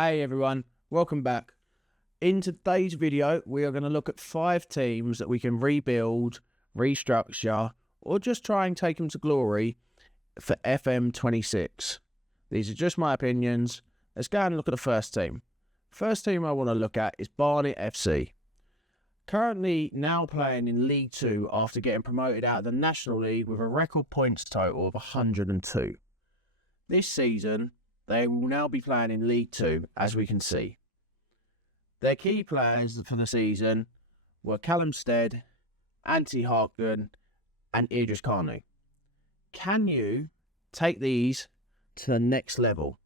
Hey everyone, welcome back. In today's video, we are going to look at 5 teams that we can rebuild, restructure, or just try and take them to glory for FM26. These are just my opinions. Let's go and look at the first team. First team I want to look at is Barnet FC. Currently now playing in League 2 after getting promoted out of the National League with a record points total of 102. This season, they will now be playing in League 2, as we can see. Their key players for the season were Callum Stead, Antti Harken, and Idris Kanu. Can you take these to the next level?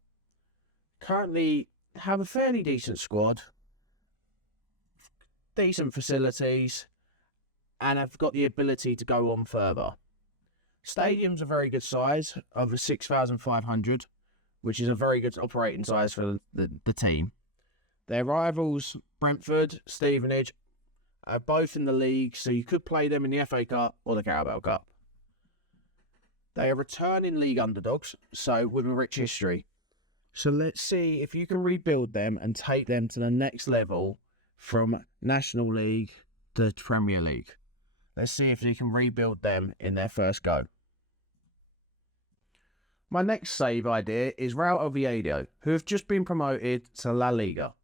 Currently have a fairly decent squad, decent facilities, and have got the ability to go on further. Stadium's a very good size of 6,500, which is a very good operating size for the team. Their rivals, Brentford, Stevenage, are both in the league, so you could play them in the FA Cup or the Carabao Cup. They are returning league underdogs, so with a rich history. So let's see if you can rebuild them and take them to the next level from National League to Premier League. Let's see if you can rebuild them in their first go. My next save idea is Real Oviedo, who have just been promoted to La Liga.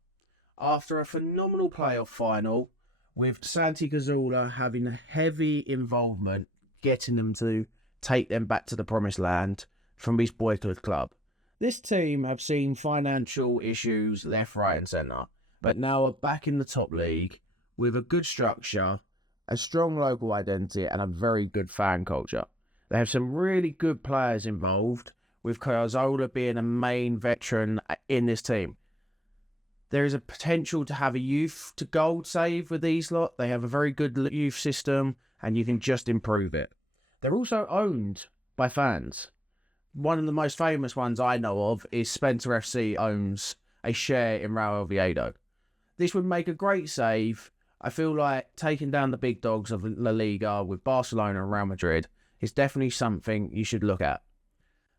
After a phenomenal playoff final, with Santi Cazorla having a heavy involvement, getting them to take them back to the promised land from his boyhood club. This team have seen financial issues left, right and centre, but now are back in the top league with a good structure, a strong local identity and a very good fan culture. They have some really good players involved, with Cazorla being a main veteran in this team. There is a potential to have a youth to gold save with these lot. They have a very good youth system and you can just improve it. They're also owned by fans. One of the most famous ones I know of is Spencer FC owns a share in Real Oviedo. This would make a great save. I feel like taking down the big dogs of La Liga with Barcelona and Real Madrid is definitely something you should look at.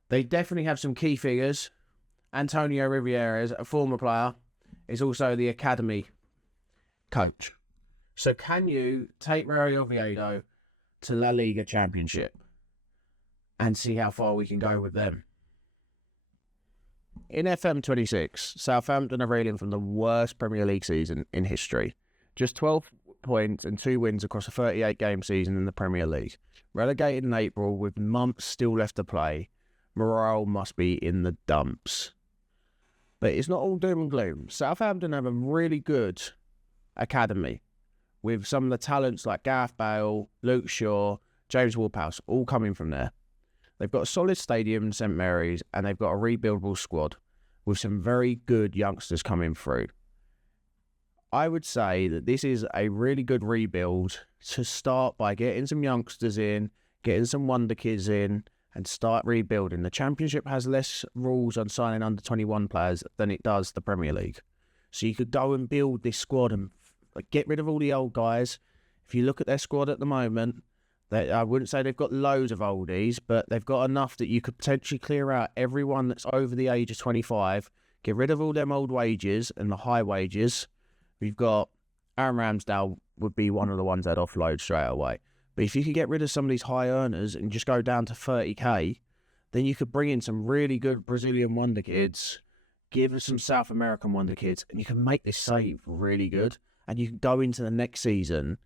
They definitely have some key figures. Antonio Rivieras, a former player, is also the academy coach. So can you take Real Oviedo to La Liga Championship and see how far we can go with them? In FM26, Southampton are reeling from the worst Premier League season in history. Just 12 points and 2 wins across a 38-game season in the Premier League. Relegated in April with months still left to play, morale must be in the dumps. But it's not all doom and gloom. Southampton have a really good academy with some of the talents like Gareth Bale, Luke Shaw, James Ward-Prowse, all coming from there. They've got a solid stadium in St Mary's and they've got a rebuildable squad with some very good youngsters coming through. I would say that this is a really good rebuild to start by getting some youngsters in, getting some wonder kids in, and start rebuilding. The Championship has less rules on signing under 21 players than it does the Premier League. So you could go and build this squad and get rid of all the old guys. If you look at their squad at the moment, I wouldn't say they've got loads of oldies, but they've got enough that you could potentially clear out everyone that's over the age of 25, get rid of all them old wages and the high wages. We've got Aaron Ramsdale would be one of the ones that offload straight away. But if you could get rid of some of these high earners and just go down to 30k, then you could bring in some really good Brazilian wonder kids, give us some South American wonder kids, and you can make this save really good. And you can go into the next season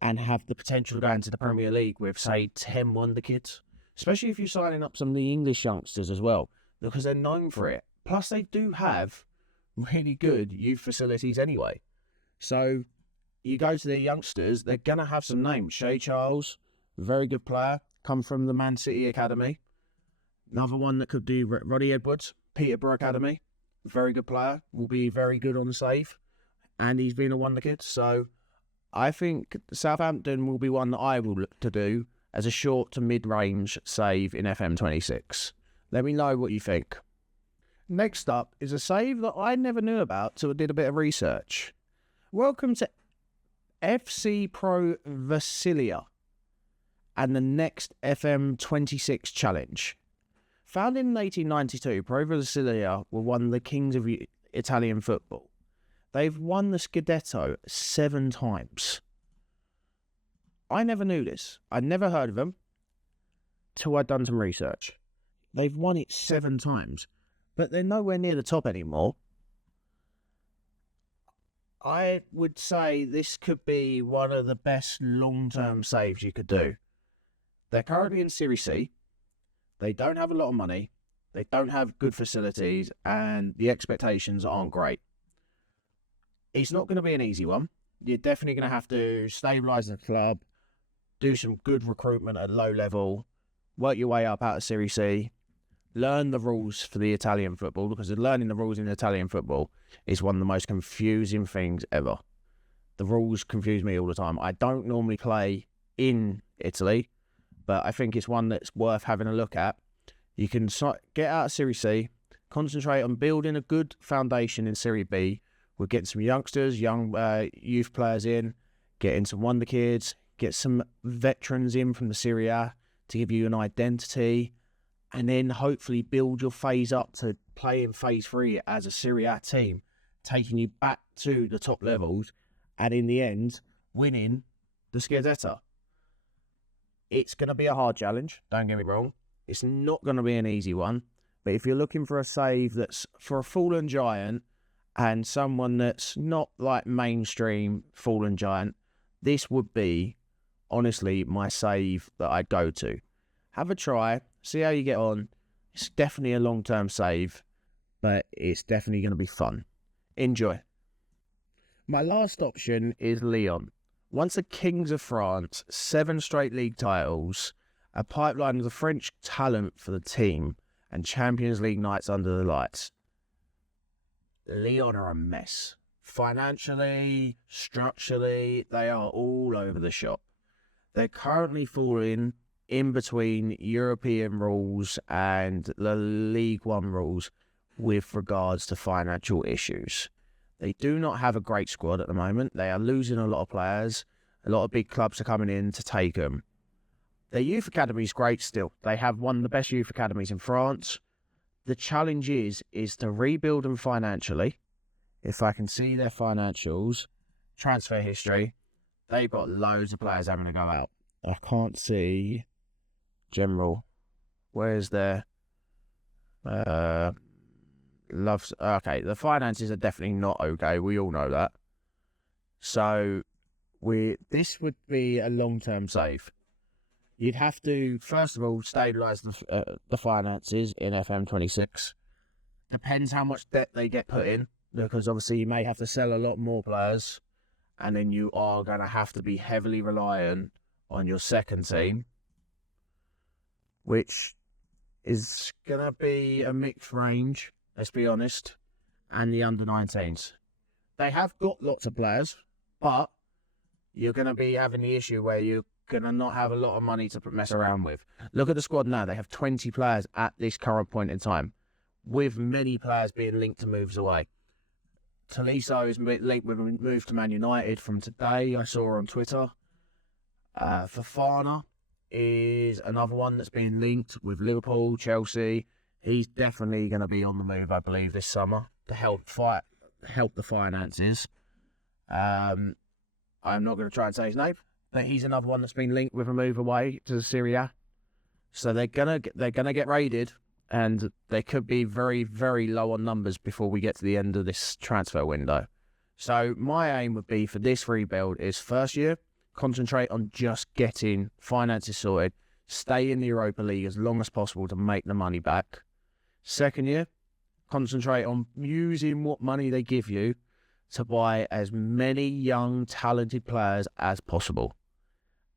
and have the potential to go into the Premier League with, say, 10 wonder kids. Especially if you're signing up some of the English youngsters as well, because they're known for it. Plus, they do have really good youth facilities anyway. So you go to their youngsters, they're going to have some names. Shea Charles, very good player, come from the Man City Academy. Another one that could do Roddy Edwards, Peterborough Academy, very good player, will be very good on the save. And he's been a wonder kid. So I think Southampton will be one that I will look to do as a short to mid-range save in FM26. Let me know what you think. Next up is a save that I never knew about till I did a bit of research. Welcome to FC Pro Vercelli and the next FM26 challenge. Founded in 1892, Pro Vercelli were one of the kings of Italian football. They've won the Scudetto 7 times. I never knew this. I'd never heard of them till I'd done some research. They've won it 7 times, but they're nowhere near the top anymore. I would say this could be one of the best long-term saves you could do. They're currently in Serie C. They don't have a lot of money. They don't have good facilities, and the expectations aren't great. It's not going to be an easy one. You're definitely going to have to stabilise the club, do some good recruitment at low level, work your way up out of Serie C, learn the rules for the Italian football, because learning the rules in Italian football is one of the most confusing things ever. The rules confuse me all the time. I don't normally play in Italy, but I think it's one that's worth having a look at. You can get out of Serie C, concentrate on building a good foundation in Serie B. We'll get some youngsters, young youth players in, getting some wonder kids, get some veterans in from the Serie A to give you an identity, and then hopefully build your phase up to play in phase 3 as a Serie A team, taking you back to the top levels, and in the end, winning the Scudetto. It's going to be a hard challenge, don't get me wrong. It's not going to be an easy one, but if you're looking for a save that's for a fallen giant and someone that's not like mainstream fallen giant, this would be, honestly, my save that I'd go to. Have a try, see how you get on. It's definitely a long-term save, but it's definitely going to be fun. Enjoy. My last option is Lyon. Once the Kings of France, 7 straight league titles, a pipeline of the French talent for the team, and Champions League nights under the lights. Lyon are a mess. Financially, structurally, they are all over the shop. They're currently falling in between European rules and the League One rules with regards to financial issues. They do not have a great squad at the moment. They are losing a lot of players. A lot of big clubs are coming in to take them. Their youth academy is great still. They have one of the best youth academies in France. The challenge is to rebuild them financially. If I can see their financials, transfer history, they've got loads of players having to go out. I can't see general. Where's their okay, the finances are definitely not okay. We all know that. So this would be a long-term save. You'd have to, first of all, stabilise the finances in FM26. Depends how much debt they get put in, because obviously you may have to sell a lot more players, and then you are going to have to be heavily reliant on your second team, which is going to be a mixed range, let's be honest, and the under-19s. They have got lots of players, but you're going to be having the issue where you're going to not have a lot of money to mess around with. Look at the squad now. They have 20 players at this current point in time, with many players being linked to moves away. Tolisso is linked with a move to Man United from today, I saw on Twitter. Fofana is another one that's been linked with Liverpool, Chelsea. He's definitely going to be on the move, I believe, this summer to help the finances. I'm not going to try and say his name, but he's another one that's been linked with a move away to the Serie A. So they're gonna get raided, and they could be very, very low on numbers before we get to the end of this transfer window. So my aim would be for this rebuild is first year, concentrate on just getting finances sorted, stay in the Europa League as long as possible to make the money back. Second year, concentrate on using what money they give you to buy as many young, talented players as possible,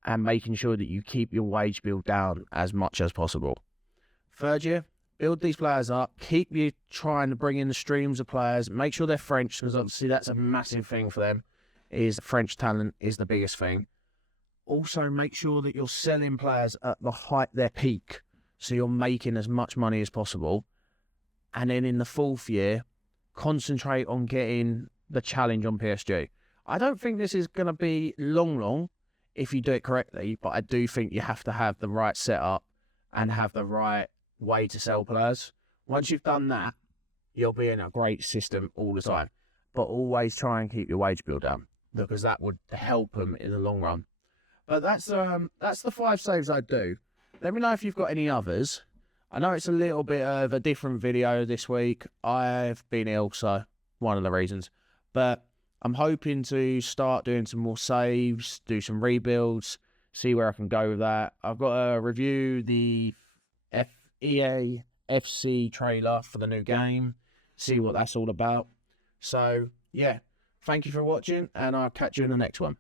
and making sure that you keep your wage bill down as much as possible. Third year, build these players up, keep you trying to bring in the streams of players, make sure they're French, because obviously that's a massive thing for them, is French talent is the biggest thing. Also, make sure that you're selling players at the height, their peak, so you're making as much money as possible. And then in the fourth year, concentrate on getting the challenge on PSG. I don't think this is going to be long if you do it correctly, but I do think you have to have the right setup and have the right way to sell players. Once you've done that, you'll be in a great system all the time. But always try and keep your wage bill down, because that would help them in the long run. But that's the 5 saves I do. Let me know if you've got any others. I know it's a little bit of a different video this week. I've been ill, so one of the reasons. But I'm hoping to start doing some more saves, do some rebuilds, see where I can go with that. I've got to review the EA FC trailer for the new game, see what that's all about. So, yeah, thank you for watching, and I'll catch you in the next one.